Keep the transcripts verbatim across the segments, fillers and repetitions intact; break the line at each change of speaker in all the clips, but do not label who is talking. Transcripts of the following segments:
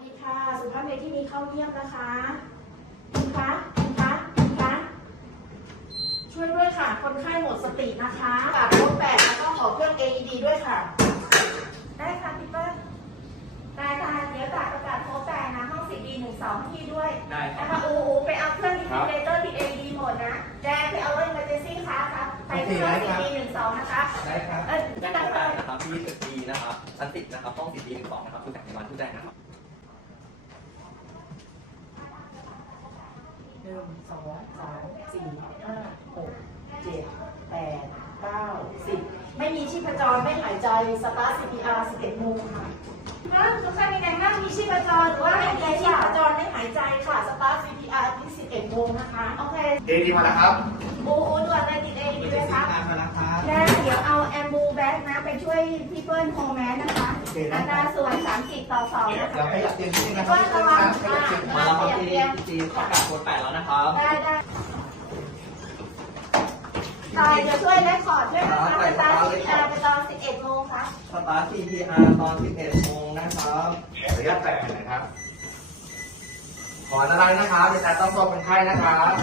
ดีค่ะสุภาพในที่นี้เข้าเยี่ยมนะคะคุณคะคุณคะคุณคะช่วยด้วยค่ะคนไข้หมดสตินะคะปากลบแปดแล้วก็ขอเครื่อง เอ อี ดี ด้วยค่ะได้ค่ะพี่เปิ้ลได้ได้เดี๋ยวจากประกาศโพสต์แต่นะห้องสี่ดีหนึ่งสองที่ด้วยได้นะคะอูอูไปเอาเครื่องอินฟิเลเตอร์ที่ เอ อี ดี หมดนะแจ้ไปเอาเรื่องเอเมอร์เจนซี่ค่ะครับไปที่ห้องสี่ดีหนึ่งสองนะคะ
ได้ครับ
เออ
แจ้ง
ตั้ง
แต่
แต่
นะครับที่ตึกดีนะครับชั้นสิบนะครับห้องสี่ดีหนึ่งสองนะครับผู้จัดการผู้แจ้งนะครับ
หนึ่งสองสามสี่ห้าหกเจ็ดแปดเก้าสิบไม่มีชีพจรไม่หายใจสตาร์ท ซี พี อาร์ สิบเอ็ดโมงค่ะนะทุกท่านเป็นไงบ้างมีชีพจรหรือว่าไม่มีชีพจรไม่หายใจค่ะสตาร์ท ซี พี อาร์ ที่สิบเอ็ดโมงนะคะโอเค
เอดีมาแล้วครับ
บูอูด่วนเลยติดเอดีด้วยครับ
มาแล้วครับ
แล้วเดี๋ยวเอาแอมบูแบ็กนะไปช่วยพี่เปิ้ลโฮแมนนะคะอัตราส่วนสามสิบต่อสองนะคะ
เราขยับเตียงที่นะครั
เปิ้ลระวัง
ขยับเตียงมาแล้วครับที่จีประกาศโค้ดแปดแล้วนะครับ
ได้ได้ใช่เดี๋ยวช่วยเลคคอร์ดด้วยนะคะไปตามสิบไปตอนสิบเอ็ดโมงค่ะ
สตาร์ท ซี พี อาร์ ตอนสิบเอ็ดโมงนะครับ
ขออนุญาตแตะหน่อยนะครับ ขออะไรนะครับในการต้องสอบคนไข้นะครับ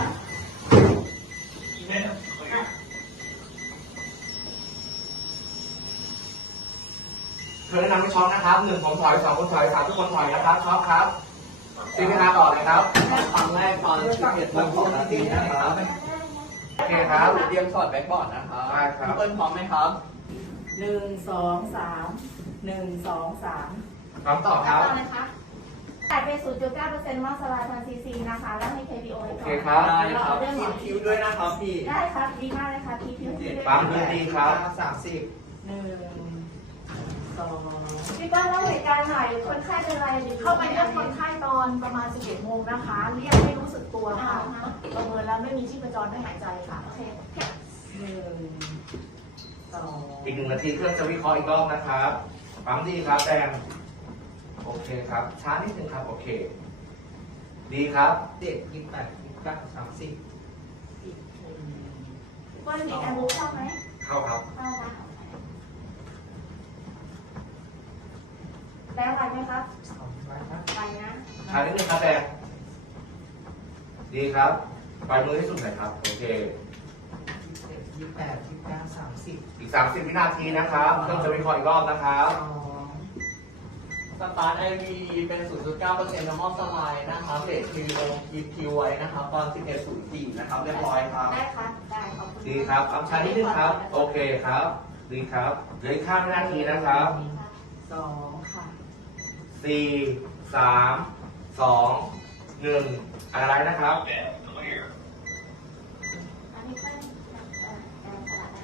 เธอแนะนำให้ช็อคนะครับหนึ่งผมถอยสองคนถอยสามทุกคนถอยนะครับช็อคครับซีพีอาร์ต่อเลยครับ
ครั้งแรกตอนสิบเอ็ดโมงสองนาทีนะครับ
โอเคครับ
เตรียมสอดแบ็กบอร์ดนะครับ
ได้ครับ
พี่เปิ้ลพร้อมไหมครับ
หนึ่งสองสามหนึ่งสองสาม
พร้อมต่อครับ
ต่อนะคะแต่เป็น ศูนย์จุดเก้าเปอร์เซ็นต์ มอสลายพันซีซีนะคะ แล้วมี เค พี โอ
โอ
ก่
เค
อน
ครับ
ได้
แล้ว
ครั
เอา
บ
เรื่องหมอ
คิวด้วยนะครับพี่
ได้ครับ ดีมากเลยค่ะทีพีโอด้วย
ปั๊มพื้นดีครับ
สามสิบ
หนึ่งสองพี่ป้าเล่าเหตุการณ์หน่อยคนไข้เป็นอะไรเข้าไปเยี่ยมคนไข้ตอนประมาณสิบเอ็ดโมงนะคะ เรียกไม่รู้สึกตัวค่ะประเมินแล้วไม่มีชีพจรไม่หายใจค่ะโอเคหนึ่งสอง
อีกหนึ่งนาทีเครื่องจะวิเคราะห์อีกรอบนะครับ ปั๊มดีครับแดงโอเคครับ ช้านิดนึงครับ โอเค ดีครับ
เจ็ดยี่สิบแปดยี่สิบเก้าสามสิบ
อีกหนึ่งว่ามีแอมบูเข้าไหม
เข้าครับ
เข้านะแล้วไปไหมครับ
สองร้อยครับ
ไปนะ
ช้านิดนึงครับแดงดีครับปล่อยมือให้สุดหน่อยครับ โอเค
ยี่สิบเจ็ดยี่สิบแปดยี่สิบเก้าสามสิบ
อีก สามสิบ วินาทีนะครับ เครื่องจะวิเคราะห์อีกรอบนะครับ
สตาร์ท ไอ วี เป็น ศูนย์จุดเก้าเปอร์เซ็นต์ normal slide นะครับเรท ที วี โอ คีพิวไว้นะครับ ตอน สิบเอ็ดศูนย์สี่ นะครับ เรียบร้อยครับ
ได้ครับได้ขอบคุณ
ดีครับปั๊มช้านิดนึงครับ โอเคครับ ดีครับเหลืออีกห้าวินาทีนะครับ
สองค่ะ
สี่ สาม สอง หนึ่ง อะไรนะครับ
อันนี้เป็นเอ่อแอนสลัดได้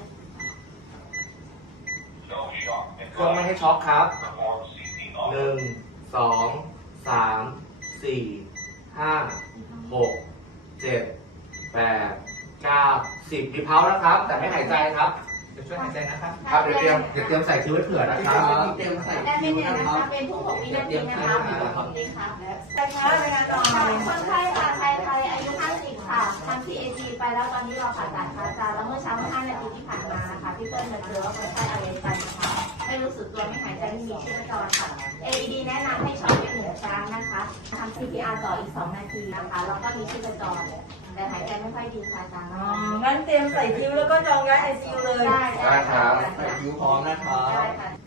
เครื่องไม่ให้ช็อคครับ หนึ่ง สอง สาม สี่ ห้า หก เจ็ด แปด เก้า สิบดีเพานะครับ แต่ไม่หายใจครับ
เดี๋ยวช่วยหายใจนะครับ
ครับ เดี๋ยวเตรียมเดี๋ยวเตรียมใส่คิ้วไว้เผื่อนะครับ
เต็มใส่
ได้
คิ
ไม่
ว
เนี่ย
นะ
นะ
ค
คะ
รับ
เป็นทุกหกวินาทีนะคะเป็นทุกหกวินาทีค่ะแต่ช้าเวลาต่อคนไข้ค่ะชายไทยอายุห้าสิบค่ะทำ พี เอ ที ไปแล้วตอนนี้เราผ่าตัดค่ะอาจารย์แล้วเมื่อเช้าเมื่อห้านาทีที่ผ่านมานะคะพี่เปิ้ลมาเจอว่าคนไข้อะไรไปนะคะไม่รู้สึกตัวไม่หายใจไม่มีชีพจรค่ะ เอ อี ดี แนะนำให้ช็อตไปหนึ่งครั้งนะคะทำ ซี พี อาร์ ต่ออีกสองนาทีนะคะแล้วก็มีชีพจรแต่หายใจไม่ค่อยดีค่ะอาจารย์
งั้นเตรียมใส่คิ้วแล้วก็จองย้ายไอซียูเลย
ได้ได้
ได้ครับ
ใส่คิวพร้อมนะครับ
ได้ค่ะ